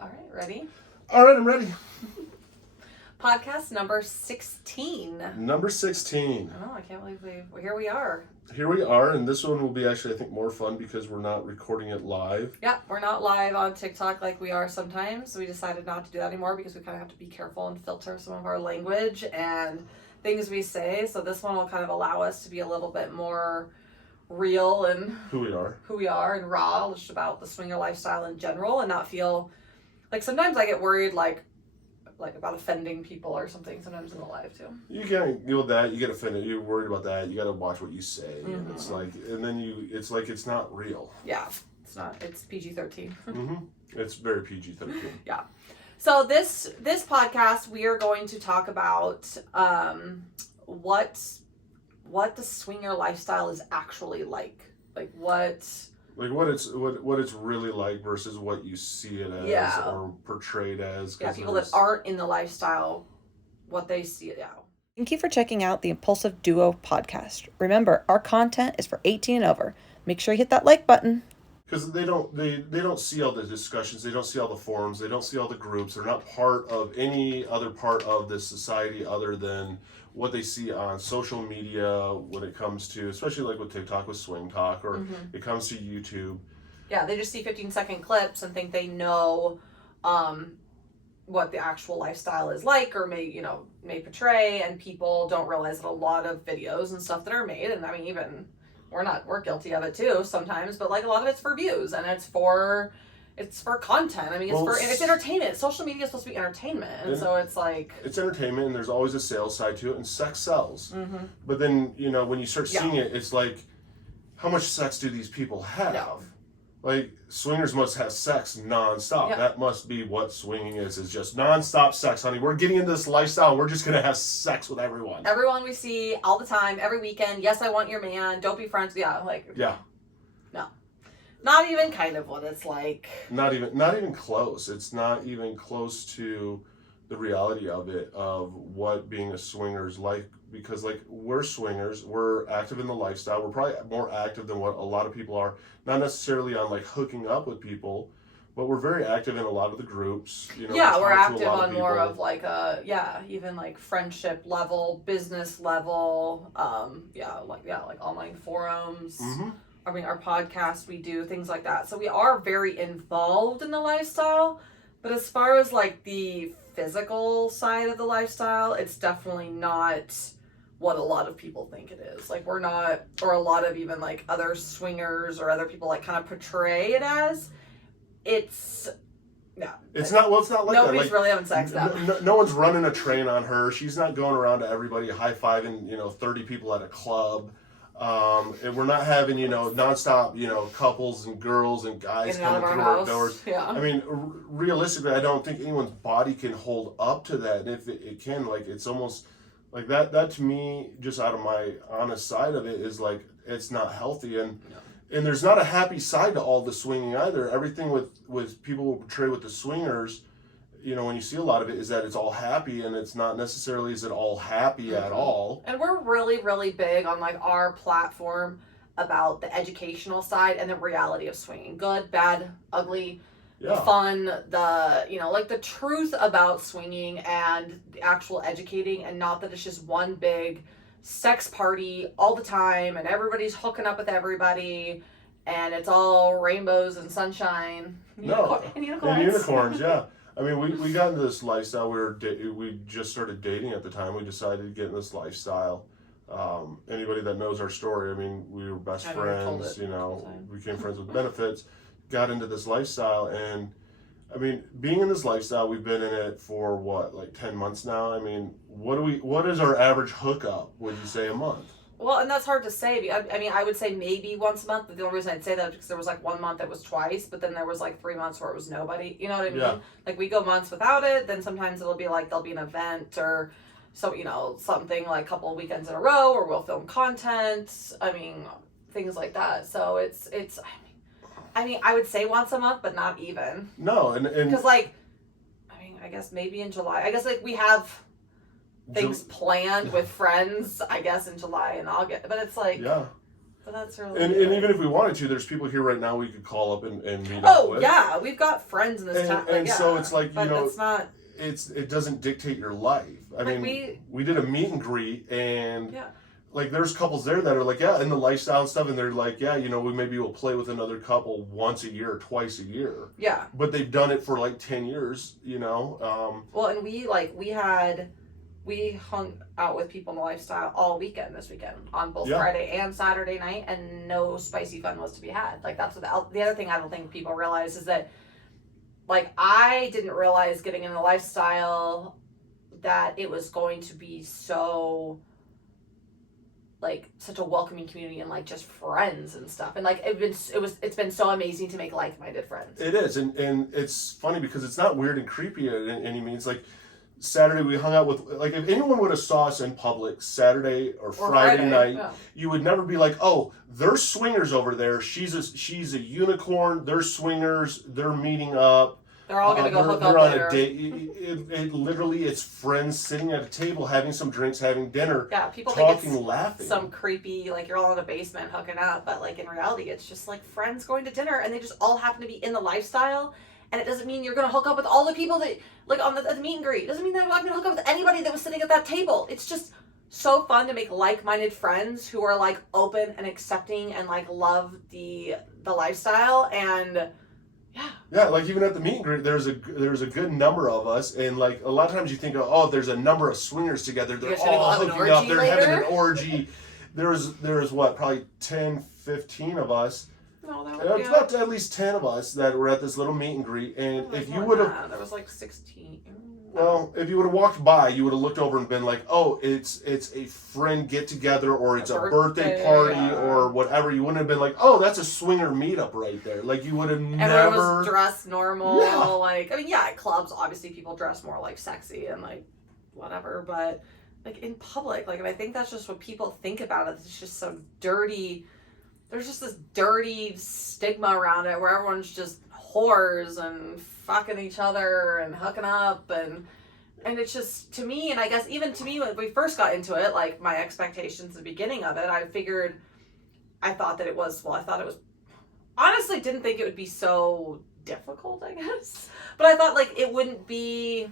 All right, ready? All right, I'm ready. Podcast number 16. Number 16. Oh, I can't believe here we are. Here we are, and this one will be actually, I think, more fun because we're not recording it live. Yeah, we're not live on TikTok like we are sometimes. We decided not to do that anymore because we kind of have to be careful and filter some of our language and things we say. So this one will kind of allow us to be a little bit more real and who we are and raw, just about the swinger lifestyle in general, and not feel like sometimes I get worried like about offending people or something sometimes in the live too. You can't deal with that. You get offended. You're worried about that. You got to watch what you say, and it's like, and then it's like it's not real. Yeah, it's not. It's PG-13. It's very PG-13. Yeah. So this podcast we are going to talk about what the swinger lifestyle is actually like what it's really like versus what you see it as or portrayed as. Yeah, people that aren't in the lifestyle, what they see it out. Thank you for checking out the Impulsive Duo podcast. Remember, our content is for 18 and over. Make sure you hit that like button. Because they don't see all the discussions, they don't see all the forums, they don't see all the groups. They're not part of any other part of this society other than what they see on social media when it comes to, especially like with TikTok with Swing Talk, or it comes to YouTube. Yeah, they just see 15-second clips and think they know what the actual lifestyle is like, or may portray, and people don't realize that a lot of videos and stuff that are made, and I mean even we're guilty of it too sometimes, but like a lot of it's for views and it's for content. I mean, it's entertainment. Social media is supposed to be entertainment, and so it's like it's entertainment, and there's always a sales side to it, and sex sells. But then when you start seeing it, it's like, how much sex do these people have? Yeah. Like, swingers must have sex nonstop. Yeah. That must be what swinging is just nonstop sex, honey. We're getting into this lifestyle. We're just gonna have sex with everyone. Everyone we see all the time, every weekend. Yes, I want your man. Don't be friends. Yeah, like yeah. No. Not even kind of what it's like. Not even close. It's not even close to the reality of it, of what being a swinger's like, because like we're swingers, we're active in the lifestyle. We're probably more active than what a lot of people are. Not necessarily on like hooking up with people, but we're very active in a lot of the groups. We're active on more of like even like friendship level, business level, like online forums. I mean, our podcast, we do things like that. So we are very involved in the lifestyle. But as far as like the physical side of the lifestyle, it's definitely not what a lot of people think it is. Like we're not, or a lot of even like other swingers or other people like kind of portray it as. It's not like nobody's that. Like, really having sex now. No one's running a train on her. She's not going around to everybody high-fiving, 30 people at a club. And we're not having, nonstop, couples and girls and guys coming through our doors. Yeah. I mean, realistically, I don't think anyone's body can hold up to that. And if it can, like, it's almost like that to me, just out of my honest side of it, is like, it's not healthy. And there's not a happy side to all the swinging either. Everything with people will portray with the swingers, when you see a lot of it, is that it's all happy, and it's not necessarily is it all happy at all. And we're really, really big on like our platform about the educational side and the reality of swinging. Good, bad, ugly, fun, like the truth about swinging and the actual educating, and not that it's just one big sex party all the time and everybody's hooking up with everybody and it's all rainbows and sunshine. And unicorns, yeah. I mean, we got into this lifestyle. We just started dating at the time. We decided to get in this lifestyle. Anybody that knows our story, I mean, we were best friends. Became friends with benefits. Got into this lifestyle, and I mean, being in this lifestyle, we've been in it for what, like 10 months now. I mean, what is our average hookup? Would you say a month? Well, and that's hard to say. I mean, I would say maybe once a month, but the only reason I'd say that is because there was like 1 month that was twice, but then there was like 3 months where it was nobody. You know what I mean? Yeah. Like we go months without it, then sometimes it'll be like there'll be an event or something like a couple of weekends in a row, or we'll film content. I mean, things like that. So it's I mean, I would say once a month, but not even. No, and because like, I mean, I guess maybe in July. I guess like we have things planned with friends, I guess, in July and August. But it's like, But that's really and even if we wanted to, there's people here right now we could call up and meet up with. Oh, yeah. We've got friends in this town. And so it's like, but it's not... it doesn't dictate your life. I mean, we did a meet and greet, and like there's couples there that are like, in the lifestyle and stuff, and they're like, we maybe will play with another couple once a year or twice a year. Yeah. But they've done it for like 10 years, Well, and we hung out with people in the lifestyle all weekend this weekend on both Friday and Saturday night, and no spicy fun was to be had. Like, that's what the other thing I don't think people realize is that, like, I didn't realize getting in the lifestyle that it was going to be so, like, such a welcoming community and, like, just friends and stuff. And, like, it's been so amazing to make like-minded friends. It is, and it's funny because it's not weird and creepy in any means. Like, Saturday we hung out with, like, if anyone would have saw us in public Saturday or Friday night, you would never be like, oh, they're swingers over there. She's a unicorn. They're swingers. They're meeting up. They're all gonna go hook up later. They're on later. a date. It literally, it's friends sitting at a table having some drinks, having dinner. Yeah, people talking, think it's laughing. Some creepy, like, you're all in a basement hooking up, but, like, in reality, it's just like friends going to dinner, and they just all happen to be in the lifestyle. And it doesn't mean you're gonna hook up with all the people that, like, at the meet and greet. It doesn't mean that I'm gonna hook up with anybody that was sitting at that table. It's just so fun to make like-minded friends who are, like, open and accepting and, like, love the lifestyle. And like, even at the meet and greet, there's a good number of us, and, like, a lot of times you think, there's a number of swingers together. They're all hooking up. They're having an orgy. There's what, probably 10, 15 of us. It's about at least 10 of us that were at this little meet and greet, and if you would have, there was like 16. Well, if you would have walked by, you would have looked over and been like, oh, it's a friend get together, or it's a birthday party, or whatever. You wouldn't have been like, oh, that's a swinger meetup right there. Like, you would have never. Everyone was dressed normal. Yeah. Like, I mean, at clubs, obviously people dress more like sexy and like whatever, but like in public, like, and I think that's just what people think about it. It's just so dirty. There's just this dirty stigma around it where everyone's just whores and fucking each other and hooking up, and it's just, to me, and I guess even to me when we first got into it, like, my expectations at the beginning of it, I thought it was, honestly didn't think it would be so difficult, I guess. But I thought, like, it wouldn't be,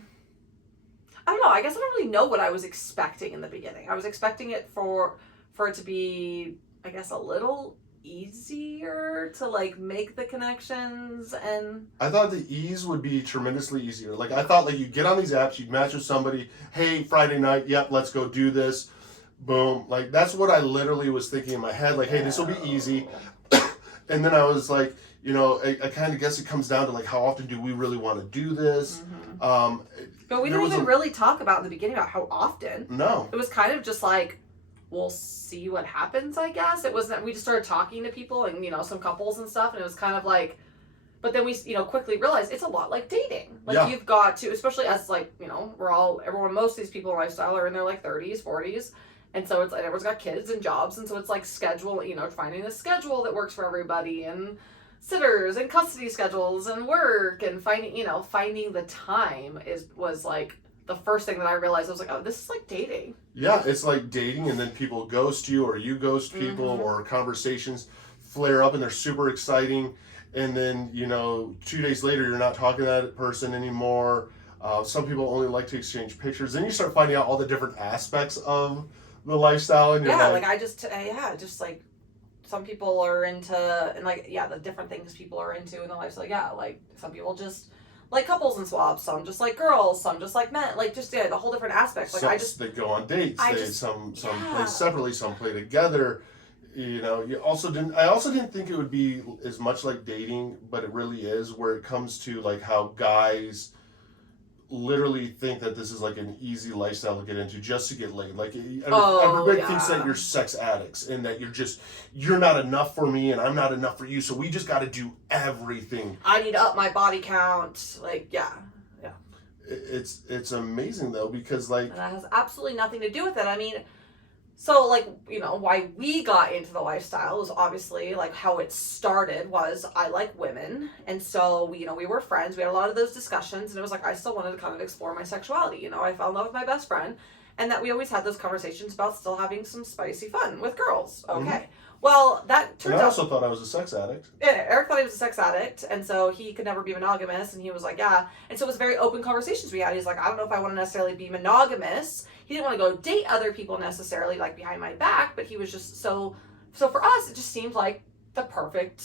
I don't know, I guess I don't really know what I was expecting in the beginning. I was expecting it for it to be, I guess, a little easier to, like, make the connections. And I thought the ease would be tremendously easier. Like, I thought, like, you'd get on these apps, you'd match with somebody, hey, Friday night, yep, let's go do this, boom. Like, that's what I literally was thinking in my head, like, hey, this will be easy. And then I was like, I kind of guess it comes down to, like, how often do we really want to do this? Mm-hmm. But we didn't even really talk about in the beginning about how often. No. It was kind of just like, we'll see what happens, I guess. It wasn't, we just started talking to people and, some couples and stuff, and it was kind of like, but then we, quickly realized it's a lot like dating. Like, you've got to, especially as, like, most of these people in lifestyle are in their, like, 30s, 40s, and so it's like, everyone's got kids and jobs, and so it's like schedule, finding a schedule that works for everybody, and sitters and custody schedules and work, and finding the time was like the first thing that I realized. I was like, oh, this is like dating. Yeah, it's like dating, and then people ghost you, or you ghost people, or conversations flare up and they're super exciting, and then 2 days later you're not talking to that person anymore. Some people only like to exchange pictures. Then you start finding out all the different aspects of the lifestyle, and you're just like, some people are into, and the different things people are into in the lifestyle. Yeah, like, some people just like couples and swaps, some just like girls, some just like men, like, just the whole different aspects. Like, they go on dates. Some play separately, some play together. I also didn't think it would be as much like dating, but it really is, where it comes to, like, how guys literally think that this is like an easy lifestyle to get into just to get laid. Like, everybody thinks that you're sex addicts and that you're not enough for me and I'm not enough for you, so we just got to do everything. I need to up my body count. Like, yeah. It's amazing though, because, like, and that has absolutely nothing to do with it. I mean, so, like, why we got into the lifestyle was obviously, like, how it started was I like women. And so, we were friends. We had a lot of those discussions. And it was like, I still wanted to kind of explore my sexuality. I fell in love with my best friend. And that we always had those conversations about still having some spicy fun with girls. Okay. Well, that And turns I out. also thought I was a sex addict. Yeah, Eric thought he was a sex addict, and so he could never be monogamous, and he was like, yeah. And so it was very open conversations we had. He's like, I don't know if I want to necessarily be monogamous. He didn't want to go date other people necessarily, like behind my back, but he was just so for us, it just seemed like the perfect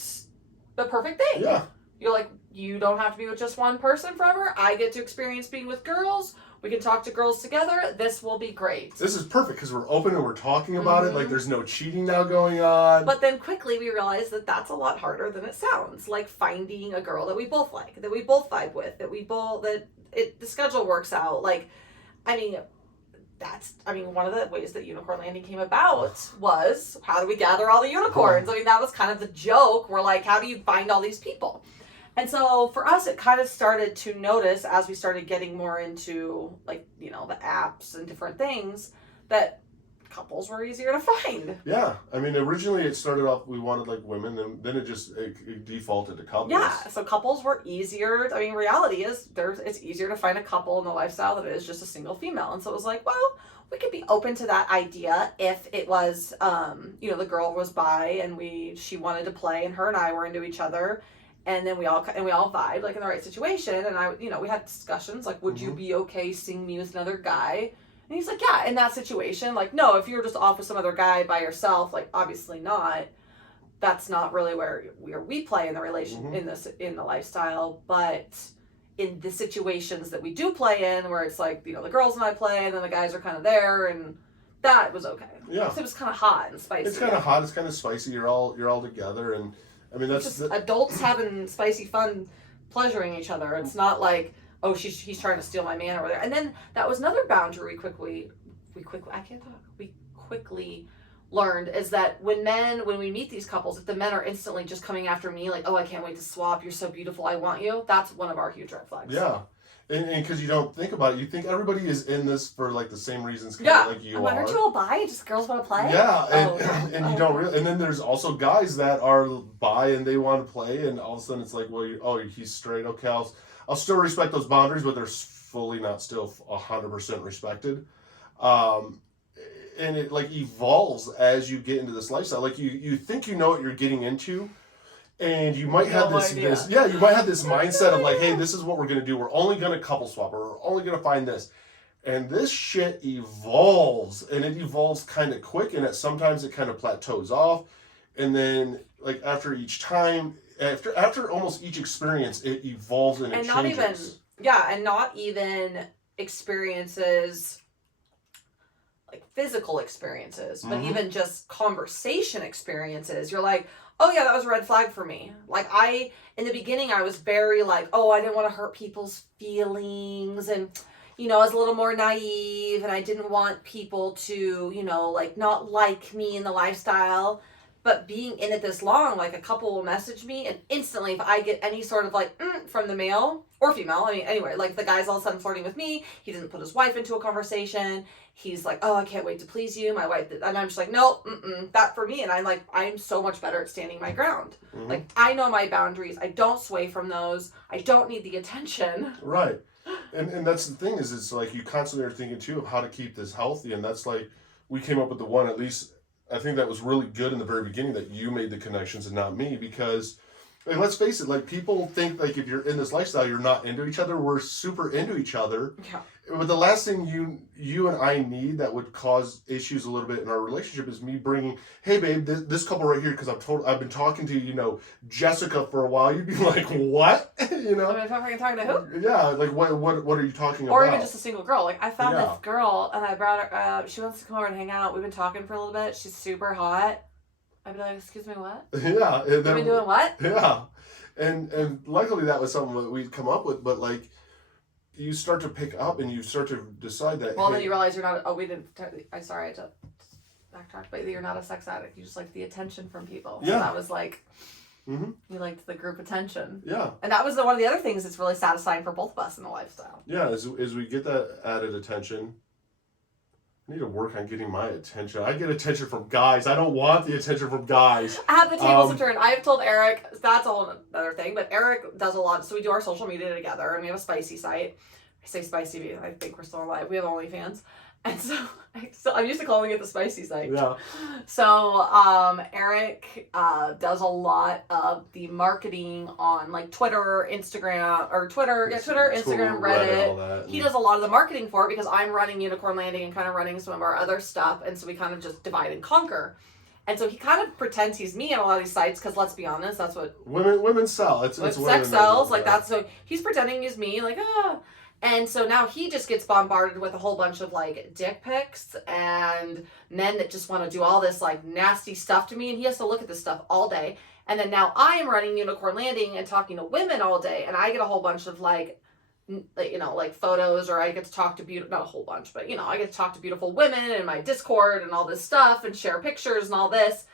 thing. Yeah. You're like, you don't have to be with just one person forever. I get to experience being with girls. We can talk to girls together. This will be great. This is perfect because we're open and we're talking about it. Like, there's no cheating now going on. But then quickly we realized that that's a lot harder than it sounds. Like finding a girl that we both like, that we both vibe with, the schedule works out. Like, one of the ways that Unicorn Landing came about was, how do we gather all the unicorns? I mean, that was kind of the joke. We're like, how do you find all these people? And so for us, it kind of started to notice as we started getting more into, like, the apps and different things, that couples were easier to find. Yeah. I mean, originally it started off, we wanted like women, and then it defaulted to couples. Yeah, so couples were easier. I mean, reality is it's easier to find a couple in the lifestyle than it is just a single female. And so it was like, well, we could be open to that idea if it was, the girl was bi and she wanted to play, and her and I were into each other. And then we all vibe, like, in the right situation. And we had discussions like, would you be okay seeing me with another guy? And he's like, yeah, in that situation, like, no, if you're just off with some other guy by yourself, like, obviously not. That's not really where we play in the relation, in the lifestyle. But in the situations that we do play in, where it's like, the girls and I play, and then the guys are kind of there, and that was okay. Yeah. It was kind of hot and spicy. It's kind of hot. It's kind of spicy. You're all together, and I mean, that's just adults having spicy fun, pleasuring each other. It's not like, oh, he's trying to steal my man over there. And then that was another boundary we quickly learned, is that when we meet these couples, if the men are instantly just coming after me, like, oh, I can't wait to swap, you're so beautiful, I want you, that's one of our huge red flags. Yeah. And because you don't think about it, you think everybody is in this for like the same reasons, like you are. Aren't you all bi? Just girls want to play? Yeah, and you don't really. And then there's also guys that are bi and they want to play, and all of a sudden it's like, well, he's straight. Okay, I'll still respect those boundaries, but they're fully not still 100% respected. And it like evolves as you get into this lifestyle. Like you think you know what you're getting into. And you might have you might have this mindset of like, hey, this is what we're gonna do. We're only gonna couple swap, or we're only gonna find this. And this shit evolves, and it evolves kind of quick, and sometimes it kind of plateaus off. And then like after almost each experience, it evolves and it changes. Not even experiences, like physical experiences, but even just conversation experiences. You're like, oh yeah, that was a red flag for me. Like in the beginning, I was very like, oh, I didn't want to hurt people's feelings, and I was a little more naive, and I didn't want people to, like, not like me in the lifestyle. But being in it this long, like, a couple will message me, and instantly, if I get any sort of like from the male or female, I mean, anyway, like, the guy's all of a sudden flirting with me, he doesn't put his wife into a conversation, he's like, oh, I can't wait to please you, my wife, and I'm just like, no, that for me, and I'm so much better at standing my ground. Like, I know my boundaries, I don't sway from those, I don't need the attention. Right. And that's the thing, is it's like you constantly are thinking too of how to keep this healthy, and that's like, we came up with the one, at least I think that was really good in the very beginning, that you made the connections and not me, because like, let's face it, like, people think like if you're in this lifestyle you're not into each other. We're super into each other. Yeah. But the last thing you and I need that would cause issues a little bit in our relationship is me bringing, hey babe, this couple right here, because I've been talking to Jessica for a while. You'd be like, what? I'm talking to who? Yeah, like what are you talking about? Or even just a single girl. Like, I found this girl and I brought her. She wants to come over and hang out. We've been talking for a little bit. She's super hot. I'd be like, excuse me, what? Yeah. You've been doing what? Yeah. And luckily that was something that we'd come up with, but like, you start to pick up and you start to decide that. Well, then you realize you're not. Oh, we didn't. I'm sorry, I had to backtrack, but you're not a sex addict. You just like the attention from people. Yeah. So that was like, you liked the group attention. Yeah. And that was one of the other things that's really satisfying for both of us in the lifestyle. Yeah, as we get that added attention. I need to work on getting my attention. I get attention from guys. I don't want the attention from guys. I have the tables to turn. I've told Eric, that's a whole other thing, but Eric does a lot. So we do our social media together, and we have a spicy site. I say spicy because I think we're still alive. We have OnlyFans. And so I'm used to calling it the spicy site. Yeah. So Eric does a lot of the marketing on like Twitter, Instagram, Instagram, Reddit. All that. He does a lot of the marketing for it because I'm running Unicorn Landing and kind of running some of our other stuff, and so we kind of just divide and conquer. And so he kind of pretends he's me on a lot of these sites because let's be honest, that's what women sell. It's sex sells. Like that's so he's pretending he's me. Like And so now he just gets bombarded with a whole bunch of like dick pics and men that just want to do all this like nasty stuff to me, and he has to look at this stuff all day. And then now I am running Unicorn Landing and talking to women all day, and I get a whole bunch of like photos, or I get to talk to not a whole bunch, but I get to talk to beautiful women in my Discord and all this stuff and share pictures and all this.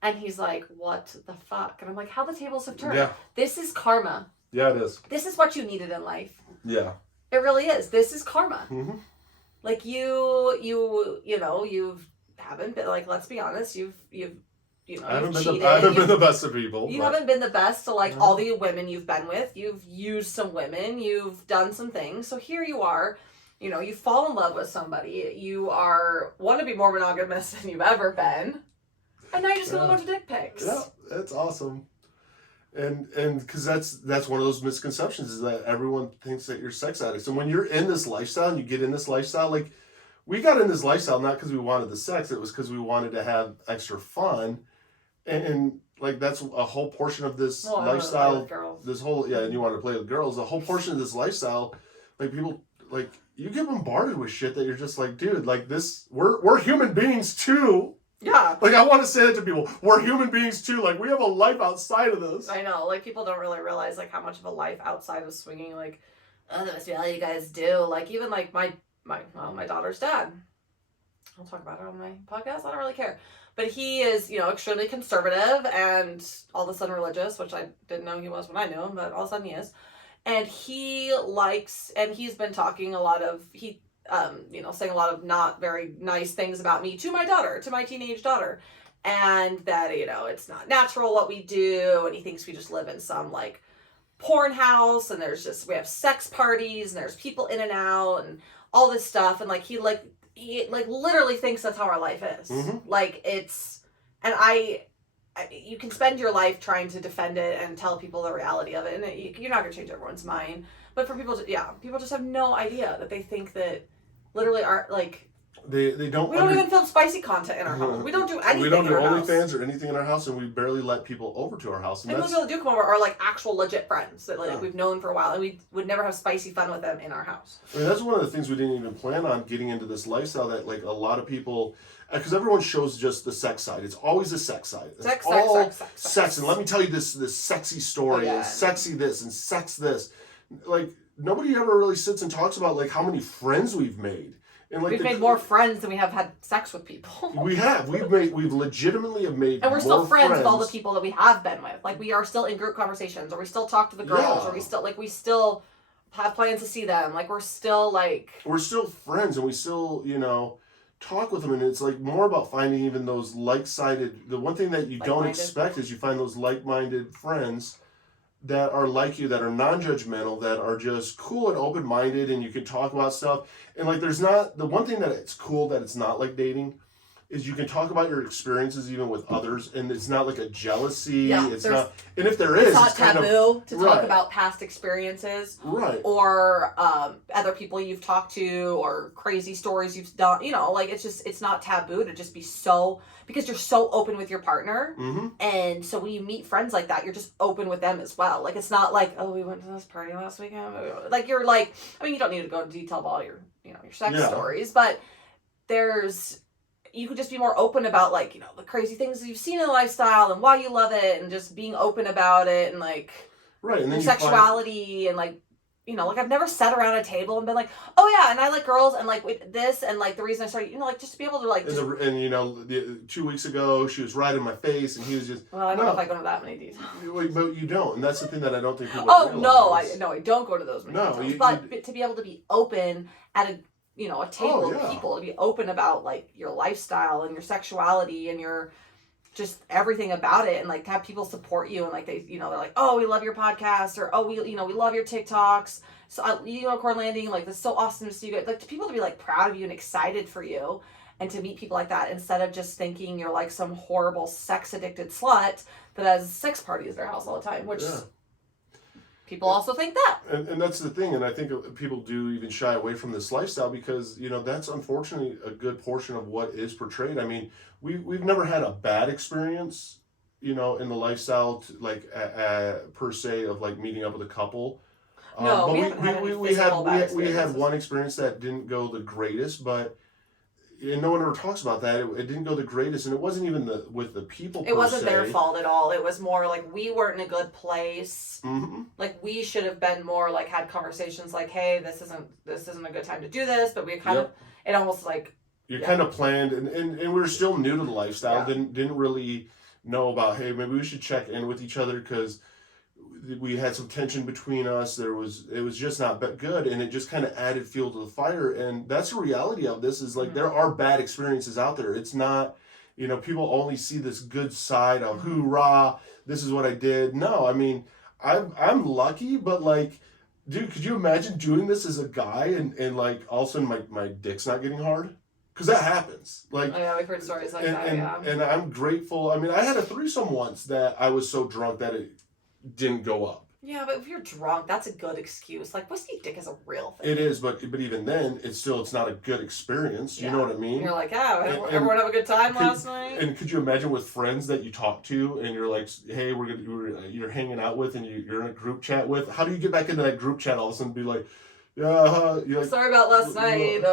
And he's like, what the fuck? And I'm like, how the tables have turned. Yeah. This is karma. Yeah, it is. This is what you needed in life. Yeah. It really is. This is karma. Mm-hmm. Like you haven't been, like, let's be honest, you've cheated. I haven't been the best of people. You haven't been the best to like all the women you've been with. You've used some women. You've done some things. So here you are. You fall in love with somebody. You want to be more monogamous than you've ever been. And now you just get a bunch of dick pics. Yeah, that's awesome. And because that's one of those misconceptions is that everyone thinks that you're sex addicts. And when you're in this lifestyle and you get in this lifestyle, like we got in this lifestyle not because we wanted the sex, it was because we wanted to have extra fun. And like that's a whole portion of this lifestyle. This whole and you want to play with girls. The whole portion of this lifestyle, like people like you get bombarded with shit that you're just like, dude, like this we're human beings too. Yeah. Like I want to say that to people. We're human beings too. Like we have a life outside of this. I know. Like people don't really realize like how much of a life outside of swinging. Like, that must be all you guys do. Like even like my daughter's dad. I'll talk about it on my podcast. I don't really care. But he is, extremely conservative and all of a sudden religious, which I didn't know he was when I knew him, but all of a sudden he is. And he's been talking a lot of, saying a lot of not very nice things about me to my teenage daughter. And that, it's not natural what we do. And he thinks we just live in some like porn house and we have sex parties and there's people in and out and all this stuff. And like, he literally thinks that's how our life is. Mm-hmm. Like and you can spend your life trying to defend it and tell people the reality of it, and you're not going to change everyone's mind. But for people people just have no idea that they think that literally are like they don't. We don't even film spicy content in our home. We don't do anything. We don't do OnlyFans OnlyFans or anything in our house, and we barely let people over to our house. And those people that do come over are like actual legit friends that like we've known for a while, and we would never have spicy fun with them in our house. I mean, that's one of the things we didn't even plan on getting into this lifestyle. That like a lot of people, because everyone shows just the sex side. It's always the sex side. It's sex. And let me tell you this sexy story and sexy this and sex this. Like nobody ever really sits and talks about like how many friends we've made. And like we've made more friends than we have had sex with people. We've legitimately have made and we're still more friends with all the people that we have been with. Like we are still in group conversations, or we still talk to the girls, or we still have plans to see them. Like we're still friends, and we still talk with them, and it's like more about finding even those like-sided. The one thing that you don't expect is you find those like-minded friends that are like you, that are non-judgmental, that are just cool and open-minded, and you can talk about stuff. And like there's not, the one thing that it's cool that it's not like dating is you can talk about your experiences even with others, and it's not like a jealousy. Yeah, it's not, and if there is, it's not taboo to talk about past experiences, right? Or other people you've talked to, or crazy stories you've done. Like it's not taboo to just be so, because you're so open with your partner, and so when you meet friends like that, you're just open with them as well. Like it's not like, oh, we went to this party last weekend. Like you're like, I mean, you don't need to go into detail about all your your sex stories, but you could just be more open about like, the crazy things that you've seen in the lifestyle and why you love it, and just being open about it, and like and then your sexuality and like, like I've never sat around a table and been like, oh yeah, and I like girls and like with this, and like the reason I started, like just to be able to like. 2 weeks ago she was right in my face, and he was just. Well, I don't know if I go into that many details. But you don't, and that's the thing that I don't think people. Realize. I don't go to those many details. But to be able to be open at a table of people, to be open about like your lifestyle and your sexuality and your just everything about it, and like to have people support you, and like they, they're like, oh, we love your podcast, or oh, we love your TikToks. So Unicorn Landing, like, that's so awesome to see you guys. Like, to people to be like proud of you and excited for you, and to meet people like that instead of just thinking you're like some horrible sex addicted slut that has sex parties at their house all the time, which people also think that. And that's the thing, and I think people do even shy away from this lifestyle because, that's unfortunately a good portion of what is portrayed. I mean, we've never had a bad experience, in the lifestyle, per se, of like meeting up with a couple. No, but we had one experience that didn't go the greatest, but and no one ever talks about that. It didn't go the greatest, and it wasn't even with the people. It wasn't their fault at all. It was more like we weren't in a good place. Mm-hmm. Like we should have been more like had conversations like, hey, this isn't a good time to do this. But we kind of it almost like you kind of planned, and we were still new to the lifestyle. Yeah. Didn't really know about, hey, maybe we should check in with each other because we had some tension between us. It was just not good, and it just kind of added fuel to the fire. And that's the reality of this, is like there are bad experiences out there. It's not, people only see this good side of hoorah, this is what I did. No, I mean, I'm lucky, but like, dude, could you imagine doing this as a guy and like all of a sudden my dick's not getting hard? Because that happens. Like, oh yeah, we've heard stories like that. And I'm grateful. I mean, I had a threesome once that I was so drunk that it didn't go up. Yeah, but if you're drunk, that's a good excuse. Like, pussy dick is a real thing. It is, but even then, it's not a good experience. You know what I mean? You're like, everyone have a good time last night. And could you imagine with friends that you talk to, and you're like, hey, you're hanging out with, and you're in a group chat with? How do you get back into that group chat all of a sudden and be like, yeah, you're like, sorry about last night.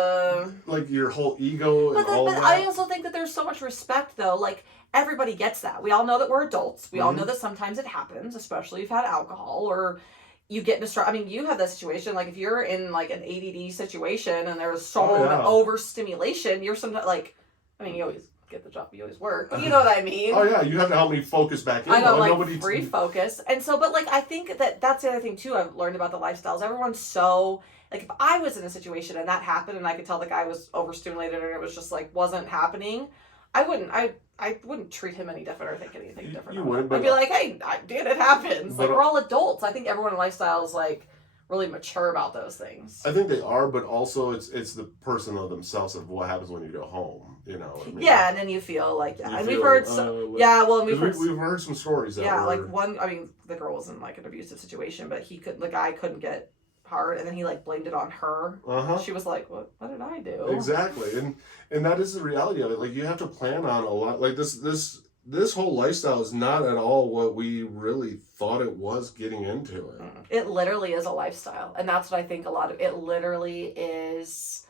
Like your whole ego and all that. But I also think that there's so much respect, though. Like, everybody gets that. We all know that we're adults. We all know that sometimes it happens, especially if you've had alcohol or you get distracted. I mean, you have that situation. Like, if you're in like an ADD situation and there's overstimulation, you're sometimes like, I mean, you always get the job, you always work, but you know what I mean? Oh yeah, you have to help me focus back in. I know, like refocus. And so, but like, I think that's the other thing too I've learned about the lifestyles. Everyone's so, like, if I was in a situation and that happened and I could tell the guy was overstimulated and it was just like, wasn't happening, I wouldn't treat him any different or think anything different. You wouldn't, but I'd be like, hey, dude, it happens. Like, we're all adults. I think everyone in lifestyle is like really mature about those things. I think they are, but also it's the person of themselves of what happens when you go home. You know what I mean? Yeah, and then you feel like, and we've heard we've heard some stories. Like one, I mean, the girl was in like an abusive situation, but the guy couldn't get hard, and then he like blamed it on her. She was like, what did I do? Exactly. And that is the reality of it. Like, you have to plan on a lot. Like, this whole lifestyle is not at all what we really thought it was getting into it. It literally is a lifestyle, and that's what I think a lot of it literally is.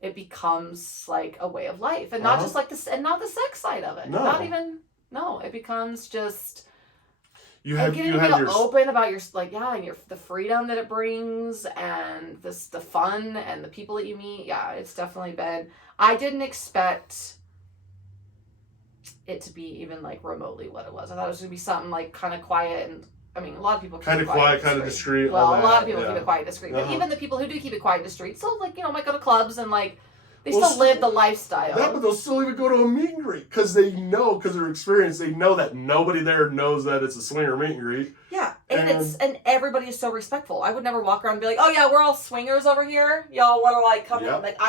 It becomes like a way of life, and not just like this, and not the sex side of it. It becomes just you have your open about your and the freedom that it brings, and the fun and the people that you meet. Yeah, it's definitely been. I didn't expect it to be even like remotely what it was. I thought it was gonna be something like kind of quiet, and I mean, a lot of people keep it quiet, kind of discreet. Well, a lot of people keep it quiet, discreet. But even the people who do keep it quiet, discreet, still might go to clubs and like they still live the lifestyle. Yeah, but they'll still even go to a meet and greet because they know, because of their experience, they know that nobody there knows that it's a swinger meet and greet. Yeah, and everybody is so respectful. I would never walk around and be like, oh yeah, we're all swingers over here. Y'all want to like come in? Like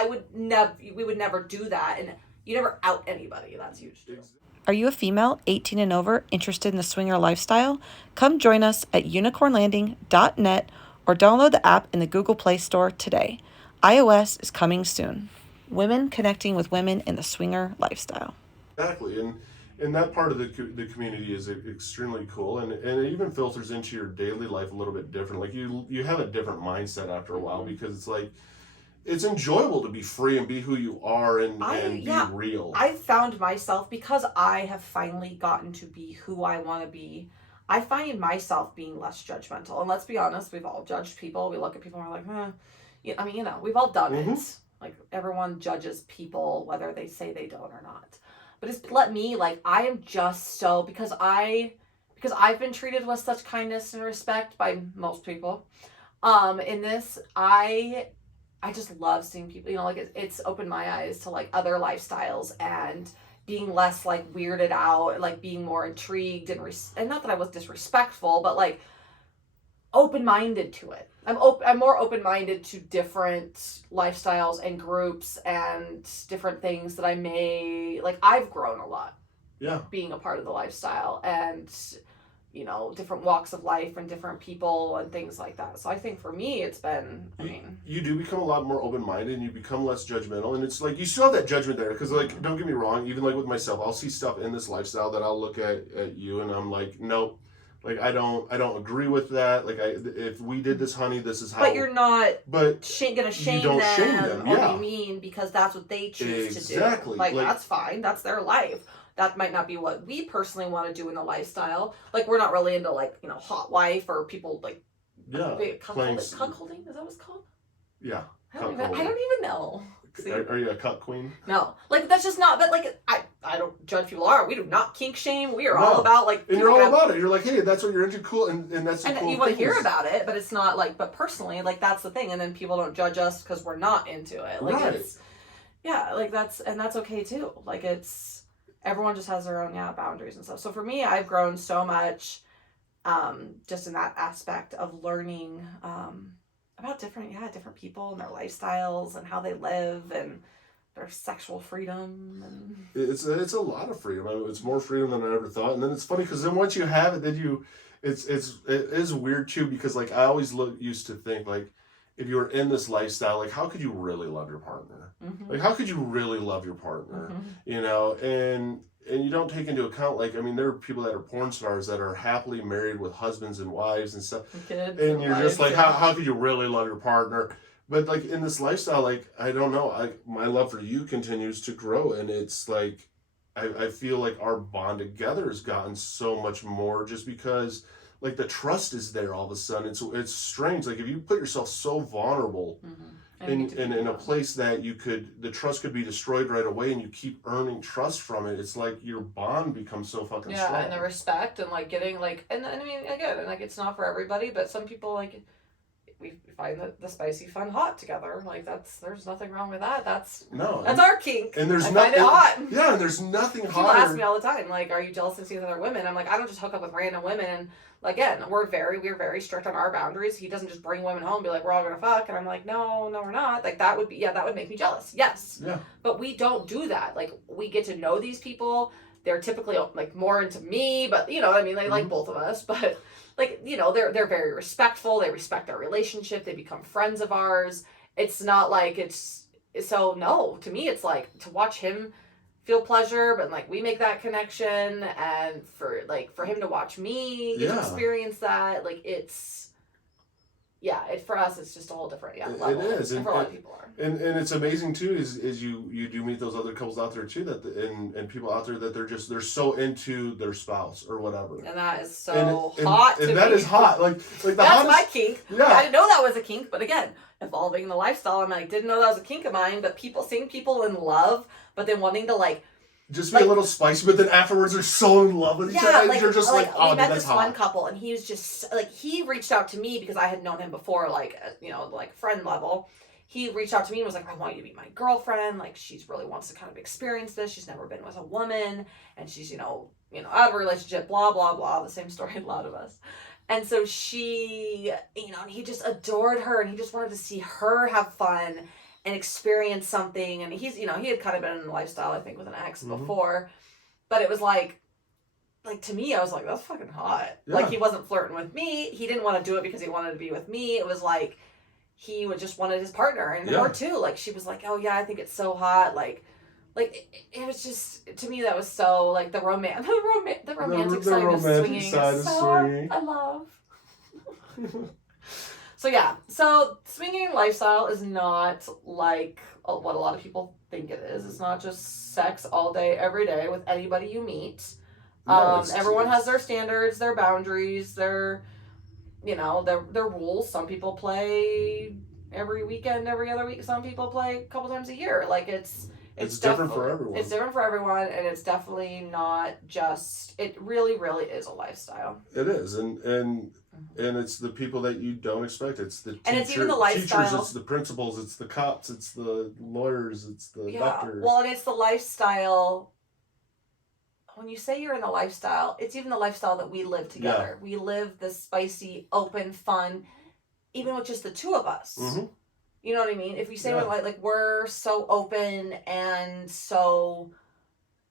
we would never do that, and you never out anybody. That's huge too. Are you a female 18 and over interested in the swinger lifestyle? Come join us at unicornlanding.net or download the app in the Google Play Store today. iOS is coming soon. Women connecting with women in the swinger lifestyle. Exactly, and that part of the community is extremely cool, and it even filters into your daily life a little bit different. Like you have a different mindset after a while because it's like, it's enjoyable to be free and be who you are and be real. I've found myself, because I have finally gotten to be who I want to be, I find myself being less judgmental. And let's be honest, we've all judged people. We look at people and we're like, I mean, we've all done it. Like, everyone judges people, whether they say they don't or not. But it's I am just so, because I've been treated with such kindness and respect by most people. In this, I just love seeing people, it's opened my eyes to like other lifestyles and being less like weirded out and like being more intrigued and not that I was disrespectful, but like open-minded to it. I'm more open-minded to different lifestyles and groups and different things that I may like. I've grown a lot. Yeah. Being a part of the lifestyle and different walks of life and different people and things like that. So I think for me it's been, you do become a lot more open-minded and you become less judgmental, and it's like you still have that judgment there because like don't get me wrong, even like with myself, I'll see stuff in this lifestyle that I'll look at you and I'm like, nope. Like I don't agree with that. Like if we did this, honey, this is how. But you're not. But gonna shame you don't them, shame them, or yeah. be mean because that's what they choose to do. Exactly. Like that's fine. That's their life. That might not be what we personally want to do in the lifestyle. Like we're not really into like hot wife or people like. Yeah. Cuckolding. Is that what it's called? Yeah. I don't even know. Are you a cuck queen? No, like that's just not. But like I don't judge people. We do not kink shame. We are all about like. And you're all about it. You're like, hey, that's what you're into. Cool, and that's. And cool you want to hear about it, but it's not like. But personally, like that's the thing, and then people don't judge us because we're not into it. Like right. It's, yeah, like that's okay too. Like it's everyone just has their own boundaries and stuff. So for me, I've grown so much, just in that aspect of learning, about different people and their lifestyles and how they live and their sexual freedom and it's a lot of freedom. I mean, it's more freedom than I ever thought. And then it's funny because then once you have it, then it is weird too because like I always used to think like if you were in this lifestyle, like how could you really love your partner? Mm-hmm. Like how could you really love your partner? Mm-hmm. And you don't take into account, like, I mean, there are people that are porn stars that are happily married with husbands and wives and stuff. Kids and you're just like, yeah. how could you really love your partner? But, like, in this lifestyle, like, I don't know. My love for you continues to grow. And it's like, I feel like our bond together has gotten so much more just because, like, the trust is there all of a sudden. It's strange. Like, if you put yourself so vulnerable in a place that the trust could be destroyed right away and you keep earning trust from it, it's like your bond becomes so fucking strong. Yeah, and the respect and like getting like, and I mean, again, and like it's not for everybody, but some people like, we find the spicy fun hot together. Like there's nothing wrong with that. That's our kink. And there's nothing hot. Yeah, and there's nothing People hotter. ask me all the time, like, are you jealous of seeing other women? I'm like, I don't just hook up with random women. And again, we're very strict on our boundaries. He doesn't just bring women home and be like, we're all gonna fuck. And I'm like, no, we're not. Like that would make me jealous. Yes. Yeah. But we don't do that. Like we get to know these people. They're typically like more into me, but you know what I mean? They like both of us, but like, they're very respectful. They respect our relationship. They become friends of ours. It's not like to me, it's like to watch him feel pleasure, but like we make that connection, and for him to watch me get to experience that, like for us it's just a whole different level. It is, and for a lot of people are. And it's amazing too is you do meet those other couples out there too and people out there that they're so into their spouse or whatever. And that is so hot to me. And that is hot. Like the that's hottest, my kink. Yeah. I didn't know that was a kink, but again, evolving the lifestyle, I'm like, didn't know that was a kink of mine, but seeing people in love, but then wanting to like just be a little spicy, but then afterwards they're so in love with each other. Like, you're just we oh, met that's this hot. one couple, and he was just like, he reached out to me because I had known him before, like like friend level. He reached out to me and was like, I want you to be my girlfriend. Like she's really wants to kind of experience this. She's never been with a woman, and she's out of a relationship. Blah blah blah. The same story a lot of us. And so she, and he just adored her, and he just wanted to see her have fun and experience something. And he's, he had kind of been in a lifestyle, I think, with an ex before, but it was like to me, I was like, that's fucking hot. Yeah. Like he wasn't flirting with me. He didn't want to do it because he wanted to be with me. It was like he would just wanted his partner, and her too. Like she was like, oh yeah, I think it's so hot. Like it was just, to me, that was so like the romantic side of swinging. I love. So swinging lifestyle is not like what a lot of people think it is. It's not just sex all day, every day with anybody you meet. Everyone has their standards, their boundaries, their rules. Some people play every weekend, every other week. Some people play a couple times a year. Like it's different for everyone. It's different for everyone, and it's definitely not just. It really, really is a lifestyle. It is, and it's the people that you don't expect. It's the and it's even the lifestyle. Teachers, it's the principals, it's the cops, it's the lawyers, it's the doctors. Well, and it's the lifestyle when you say you're in the lifestyle, it's even the lifestyle that we live together. We live this spicy, open, fun, even with just the two of us. Mm-hmm. You know what I mean? If we say we're like we're so open and so,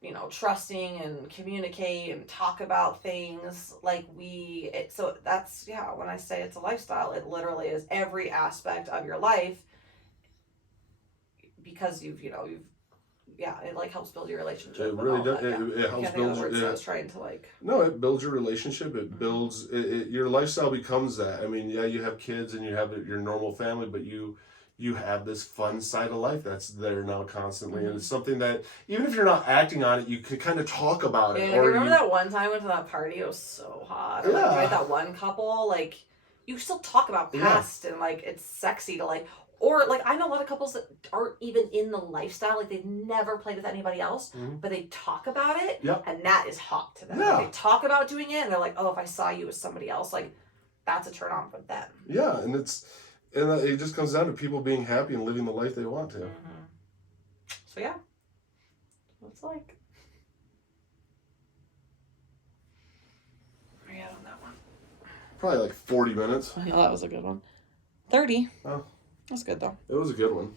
you know, trusting and communicate and talk about things like so that's, when I say it's a lifestyle, it literally is every aspect of your life, because you've it like helps build your relationship. It really does. It helps build your. I was trying to like. No, it builds your relationship. It builds your lifestyle becomes that. I mean, you have kids and you have your normal family, but you have this fun side of life that's there now constantly, and it's something that even if you're not acting on it, you can kind of talk about it. Yeah, or remember that one time I went to that party? It was so hot. Or, like, that one couple, like, you still talk about past and like it's sexy to like. Or, like, I know a lot of couples that aren't even in the lifestyle. Like, they've never played with anybody else, but they talk about it, and that is hot to them. Yeah. Like, they talk about doing it, and they're like, oh, if I saw you with somebody else, like, that's a turn on for them. Yeah, and it just comes down to people being happy and living the life they want to. Mm-hmm. So, yeah. It's like... Where are you at on that one? Probably like 40 minutes. Yeah, that was a good one. 30. Oh. That's good, though. It was a good one.